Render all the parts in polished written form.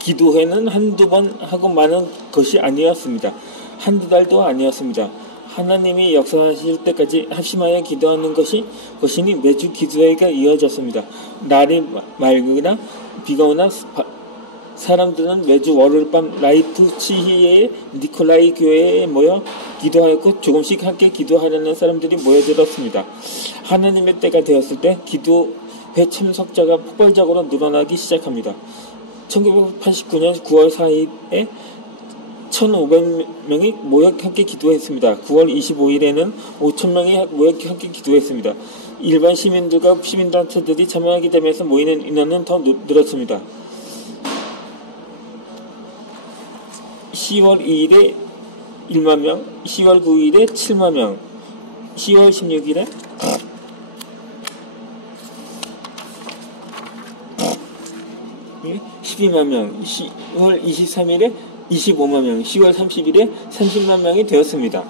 기도회는 한두 번 하고 마는 것이 아니었습니다. 한두 달도 아니었습니다. 하나님이 역사하실 때까지 합심하여 기도하는 것이니 매주 기도회가 이어졌습니다. 날이 맑거나 비가 오나 사람들은 매주 월요일 밤 라이프치히의 니콜라이 교회에 모여 기도하였고 조금씩 함께 기도하려는 사람들이 모여들었습니다. 하나님의 때가 되었을 때 기도회 참석자가 폭발적으로 늘어나기 시작합니다. 1989년 9월 4일에 1,500명이 모여 함께 기도했습니다. 9월 25일에는 5,000명이 모여 함께 기도했습니다. 일반 시민들과 시민단체들이 참여하게 되면서 모이는 인원은 더 늘었습니다. 10월 2일에 1만 명, 10월 9일에 7만 명, 10월 16일에 12만 명, 10월 23일에 25만 명, 10월 30일에 30만 명이 되었습니다.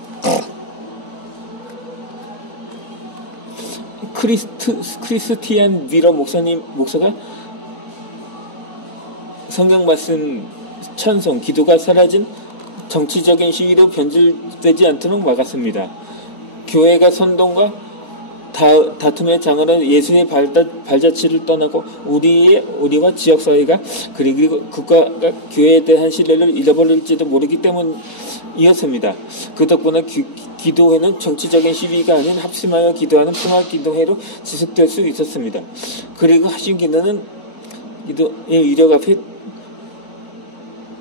크리스티안 위러 목사가 성경 말씀 찬송, 기도가 사라진 정치적인 시위로 변질되지 않도록 막았습니다. 교회가 선동과 다툼의 장으로 예수의 발자취를 떠나고 우리와 지역사회가 그리고 국가가 교회에 대한 신뢰를 잃어버릴지도 모르기 때문이었습니다. 그 덕분에 기도회는 정치적인 시위가 아닌 합심하여 기도하는 평화기도회로 지속될 수 있었습니다. 그리고 합심 기도의 위력 앞에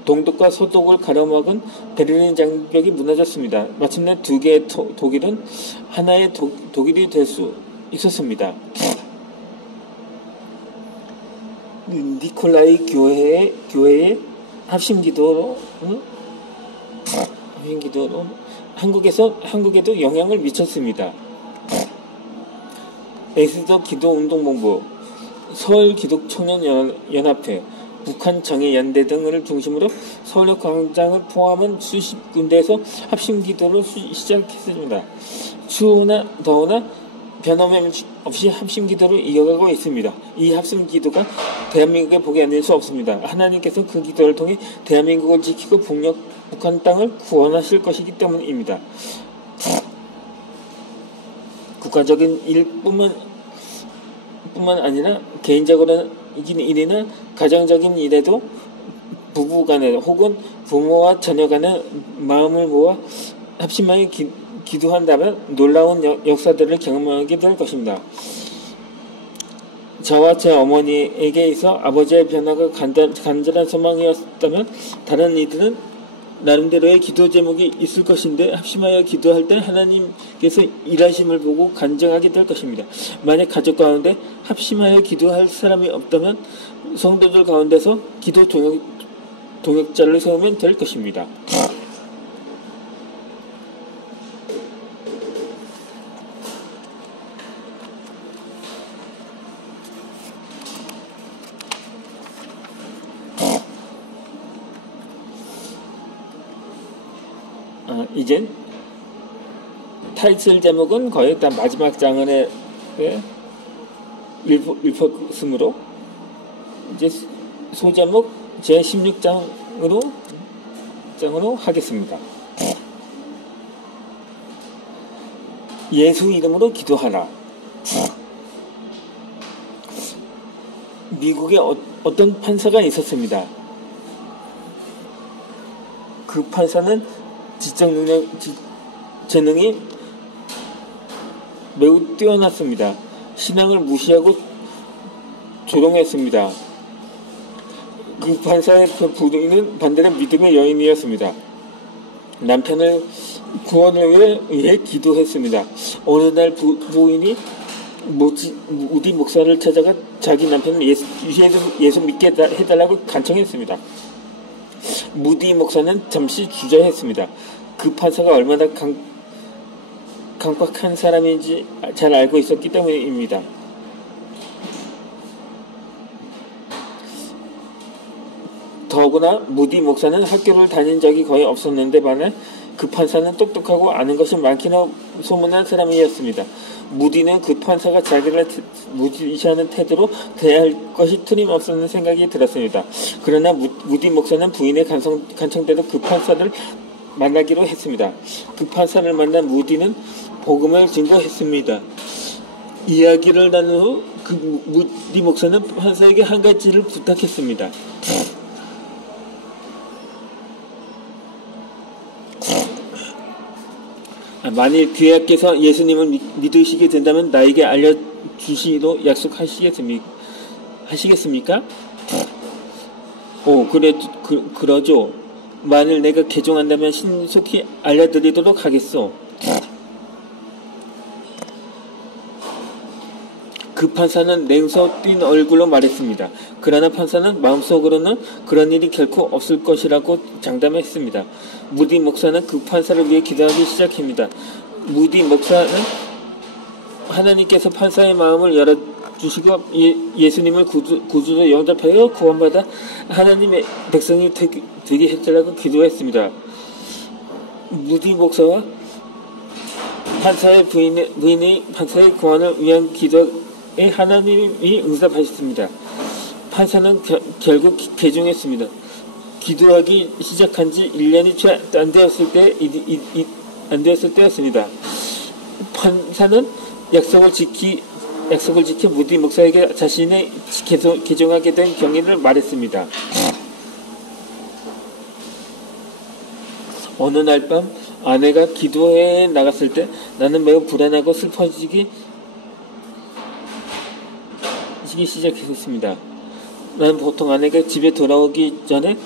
동독과 서독을 가로막은 베를린 장벽이 무너졌습니다. 마침내 두 개의 독일은 하나의 독일이 될 수 있었습니다. 니콜라이 교회의 합심기도로 한국에도 영향을 미쳤습니다. 엑스더 기도운동본부, 서울기독청년연합회, 북한정예연대 등을 중심으로 서울역 광장을 포함한 수십 군데에서 합심기도를 시작했습니다. 추우나 더우나 변함없이 합심기도를 이어가고 있습니다. 이 합심기도가 대한민국의 복이 아닐 수 없습니다. 하나님께서 그 기도를 통해 대한민국을 지키고 북한 땅을 구원하실 것이기 때문입니다. 국가적인 일뿐만 아니라 개인적인 일이나 가정적인 일에도 부부간에 혹은 부모와 자녀간에 마음을 모아 합심하여 기도한다면 놀라운 역사들을 경험하게 될 것입니다. 저와 제 어머니에게 있어 아버지의 변화가 간절한 소망이었다면 다른 이들은 나름대로의 기도 제목이 있을 것인데 합심하여 기도할 때 하나님께서 일하심을 보고 간증하게 될 것입니다. 만약 가족 가운데 합심하여 기도할 사람이 없다면 성도들 가운데서 기도 동역자를 세우면 될 것입니다. 이젠 타이틀 제목은 거의 다 마지막 장의 일부으로 이제 소제목 제16장으로 하겠습니다. 예수 이름으로 기도하라. 미국에 어떤 판사가 있었습니다. 그 판사는 지적 재능이 매우 뛰어났습니다. 신앙을 무시하고 조롱했습니다. 그 판사의 부인은 반대로 믿음의 여인이었습니다. 남편을 구원을 위해 기도했습니다. 어느 날 부인이 무디 목사를 찾아가 자기 남편을 예수 믿게 해달라고 간청했습니다. 무디 목사는 잠시 주저했습니다. 그 판사가 얼마나 강박한 사람인지 잘 알고 있었기 때문입니다. 더구나 무디 목사는 학교를 다닌 적이 거의 없었는데 반해 그 판사는 똑똑하고 아는 것이 많기나 소문난 사람이었습니다. 무디는 그 판사가 자기를 무시하는 태도로 대할 것이 틀림없었는 생각이 들었습니다. 그러나 무디 목사는 부인의 간청대로 그 판사를 만나기로 했습니다. 그 판사를 만난 무디는 복음을 증거했습니다. 이야기를 나눈 후 그 무디 목사는 판사에게 한 가지를 부탁했습니다. 만일 귀하께서 예수님을 믿으시게 된다면 나에게 알려주시기로 약속하시겠습니까? 그러죠. 만일 내가 개종한다면 신속히 알려드리도록 하겠소. 그 판사는 냉소 띈 얼굴로 말했습니다. 그러나 판사는 마음속으로는 그런 일이 결코 없을 것이라고 장담했습니다. 무디 목사는 그 판사를 위해 기도하기 시작합니다. 무디 목사는 하나님께서 판사의 마음을 열어주시고 예수님을 구주로 영접하여 구원받아 하나님의 백성이 되게 해달라고 기도했습니다. 무디 목사와 판사의 부인이 판사의 구원을 위한 기도에 하나님이 응답하셨습니다. 판사는 결국 개종했습니다. 기도하기 시작한 지 1년이 채 안 되었을 때였습니다. 판사는 약속을 지켜 무디 목사에게 자신의 개종하게 된 경위를 말했습니다. 어느 날 밤 아내가 기도회에 나갔을 때 나는 매우 불안하고 슬퍼지기 시작했습니다. 나는 보통 아내가 집에 돌아오기 전에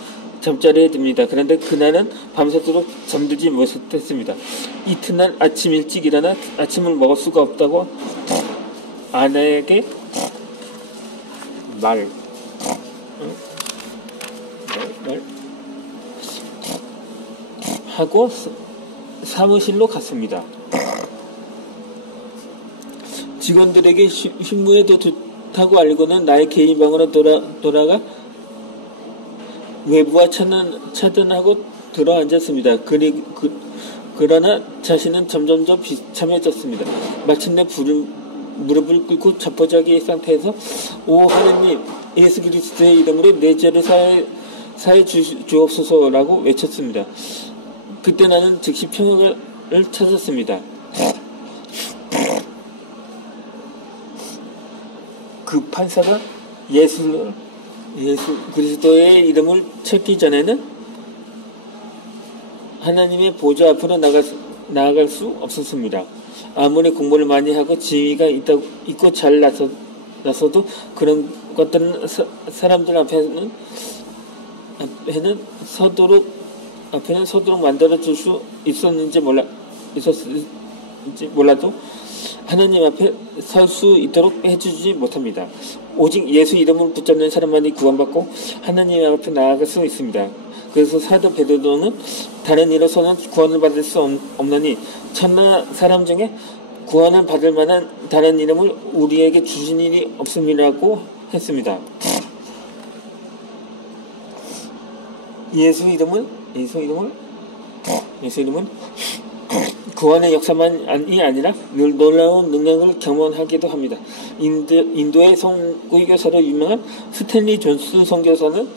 잠자리에 듭니다. 그런데 그날은 밤새도록 잠들지 못했습니다. 이튿날 아침 일찍 일어나 아침을 먹을 수가 없다고 아내에게 하고 사무실로 갔습니다. 직원들에게 휴무에도 좋다고 알고는 나의 개인 방으로 돌아가 외부와 차단하고 들어앉았습니다. 그러나 자신은 점점점 비참해졌습니다. 마침내 무릎을 꿇고 자포자기 상태에서 오 하나님 예수 그리스도의 이름으로 내 죄를 사해 주옵소서라고 외쳤습니다. 그때 나는 즉시 평화를 찾았습니다. 그 판사가 예수 그리스도의 이름을 찾기 전에는 하나님의 보좌 앞으로 나아갈 수 없었습니다. 아무리 공부를 많이 하고 지위가 있고 잘 나서도 그런 것들은 사람들 앞에는 서도록 만들어줄 수 있었는지 몰라도 하나님 앞에 설 수 있도록 해주지 못합니다. 오직 예수 이름을 붙잡는 사람만이 구원받고 하나님 앞에 나아갈 수 있습니다. 그래서 사도 베드로는 다른 이로서는 구원을 받을 수 없나니 천하 사람 중에 구원을 받을 만한 다른 이름을 우리에게 주신 일이 없음이라고 했습니다. 예수 이름은 구원의 역사만이 아니라 늘 놀라운 능력을 경험하기도 합니다. 인도의 선구교사로 유명한 스탠리 존스 선교사는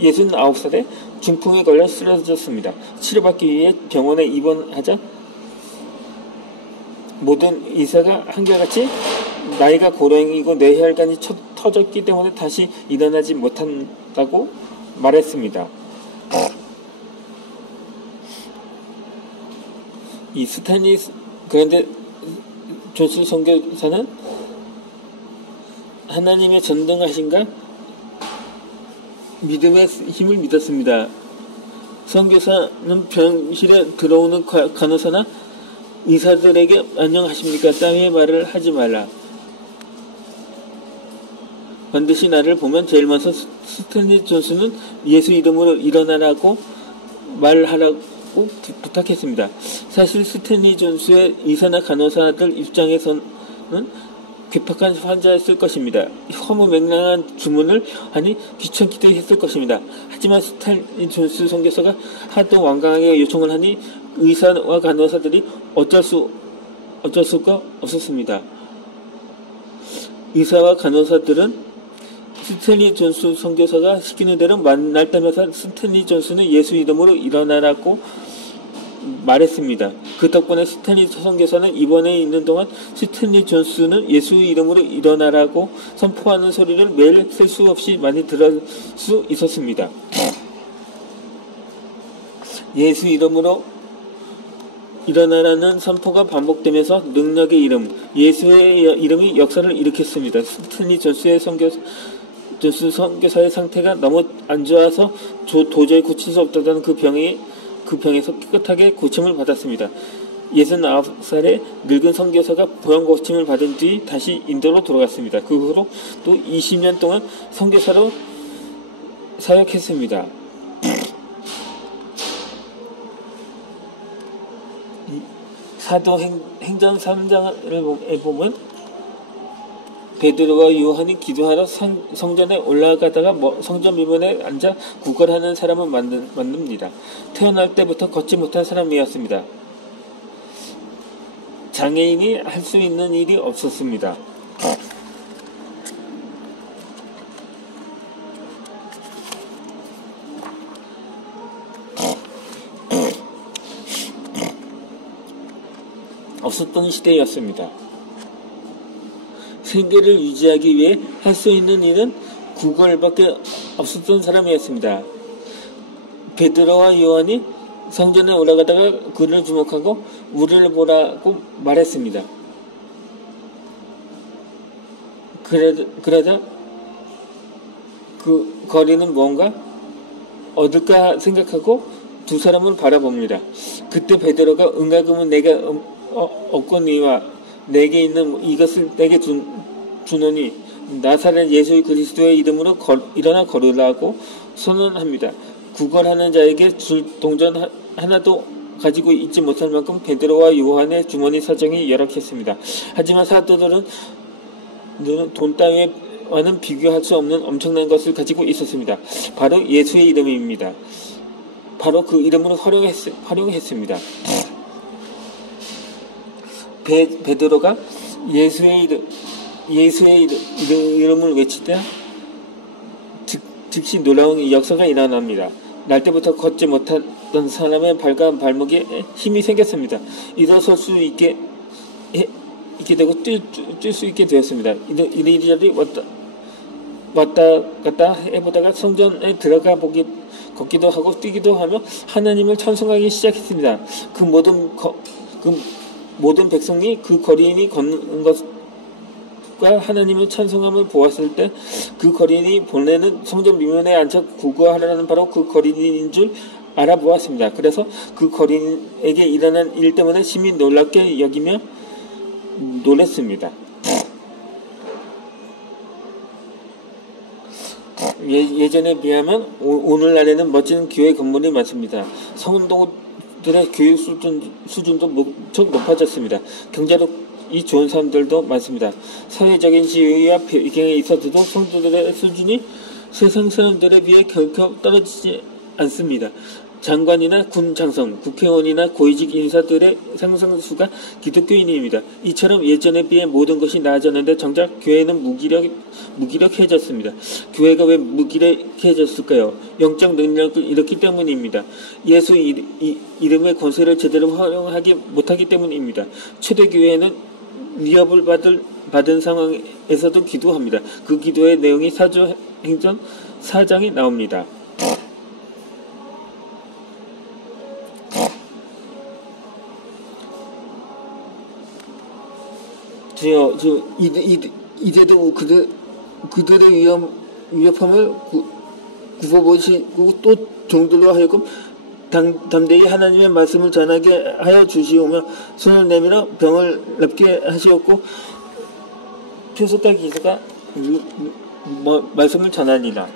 69살에 중풍에 걸려 쓰러졌습니다. 치료받기 위해 병원에 입원하자 모든 의사가 한결같이 나이가 고령이고 뇌혈관이 터졌기 때문에 다시 일어나지 못한다고 말했습니다. 그런데 존스 선교사는 하나님의 전능하신가 믿음의 힘을 믿었습니다. 선교사는 병실에 들어오는 간호사나 의사들에게 안녕하십니까 따위의 말을 하지 말라. 반드시 나를 보면 제일 먼저 스탠리 존스는 예수 이름으로 일어나라고 말하라고 부탁했습니다. 사실 스탠리 존스의 의사나 간호사들 입장에서는 괴팍한 환자였을 것입니다. 허무맹랑한 주문을 하니 귀찮기도 했을 것입니다. 하지만 스탈린 존스 선교사가 하도 완강하게 요청을 하니 의사와 간호사들이 어쩔 수가 없었습니다. 의사와 간호사들은 스탠리 존스 선교사가 시키는 대로 만날 때마다 스탠리 존스는 예수 이름으로 일어나라고 말했습니다. 그 덕분에 스탠리 선교사는 입원해 있는 동안 스탠리 존스는 예수 이름으로 일어나라고 선포하는 소리를 매일 셀 수 없이 많이 들을 수 있었습니다. 예수 이름으로 일어나라는 선포가 반복되면서 능력의 이름, 예수의 이름이 역사를 일으켰습니다. 스탠리 존스 선교사의 상태가 너무 안 좋아서 도저히 고칠 수 없다던 그 병에서 깨끗하게 고침을 받았습니다. 69살의 늙은 선교사가 보양 고침을 받은 뒤 다시 인도로 돌아갔습니다. 그 후로 또 20년 동안 선교사로 사역했습니다. 사도행전 3장을 보면 베드로와 요한이 기도하러 성전에 올라가다가 성전 미문에 앉아 구걸하는 사람을 만납니다. 태어날 때부터 걷지 못한 사람이었습니다. 장애인이 할 수 있는 일이 없었습니다. 없었던 시대였습니다. 생계를 유지하기 위해 할 수 있는 일은 구걸밖에 없었던 사람이었습니다. 베드로와 요한이 성전에 올라가다가 그를 주목하고 우리를 보라고 말했습니다. 그러자 그 거리는 뭔가 얻을까 생각하고 두 사람을 바라봅니다. 그때 베드로가 응하금은 내가 없거니와 내게 있는 이것을 내게 주노니 나사렛 예수 그리스도의 이름으로 일어나 걸으라고 선언합니다. 구걸하는 자에게 줄 동전 하나도 가지고 있지 못할 만큼 베드로와 요한의 주머니 사정이 열악했습니다. 하지만 사도들은 돈 따위와는 비교할 수 없는 엄청난 것을 가지고 있었습니다. 바로 예수의 이름입니다. 바로 그 이름으로 활용했습니다. 베드로가 예수의 이름을 외칠 때 즉시 놀라운 역사가 일어납니다. 날 때부터 걷지 못하던 사람의 발과 발목에 힘이 생겼습니다. 일어설 수 있게 되고 뛸 수 있게 되었습니다. 이리저리 왔다 갔다 해보다가 성전에 들어가 걷기도 하고 뛰기도 하며 하나님을 찬송하기 시작했습니다. 그 모든 백성이 그 거리인이 걷는 것과 하나님의 찬송함을 보았을 때 그 거리인이 본래는 성전 미문에 앉아 구걸하라는 바로 그 거리인인 줄 알아보았습니다. 그래서 그 거리인에게 일어난 일 때문에 심히 놀랍게 여기며 놀랐습니다. 예전에 비하면 오늘날에는 멋진 교회 건물이 많습니다. 성도들의 교육 수준도 무척 높아졌습니다. 경제력이 좋은 사람들도 많습니다. 사회적인 지위와 배경에 있어서도 성도들의 수준이 세상 사람들에 비해 결코 떨어지지 않습니다. 장관이나 군 장성, 국회의원이나 고위직 인사들의 상당수가 기독교인입니다. 이처럼 예전에 비해 모든 것이 나아졌는데 정작 교회는 무기력해졌습니다. 교회가 왜 무기력해졌을까요? 영적 능력을 잃었기 때문입니다. 예수 이름의 권세를 제대로 활용하지 못하기 때문입니다. 초대교회는 위협을 받은 상황에서도 기도합니다. 그 기도의 내용이 사도행전 4장에 나옵니다. 주여, 이제도 그들의 위협함을 굽어보시고 또 종들로 하여금 담대히 하나님의 말씀을 전하게 하여 주시오며 손을 내밀어 병을 낫게 하시었고 표속과 기사가 말씀을 전하니라.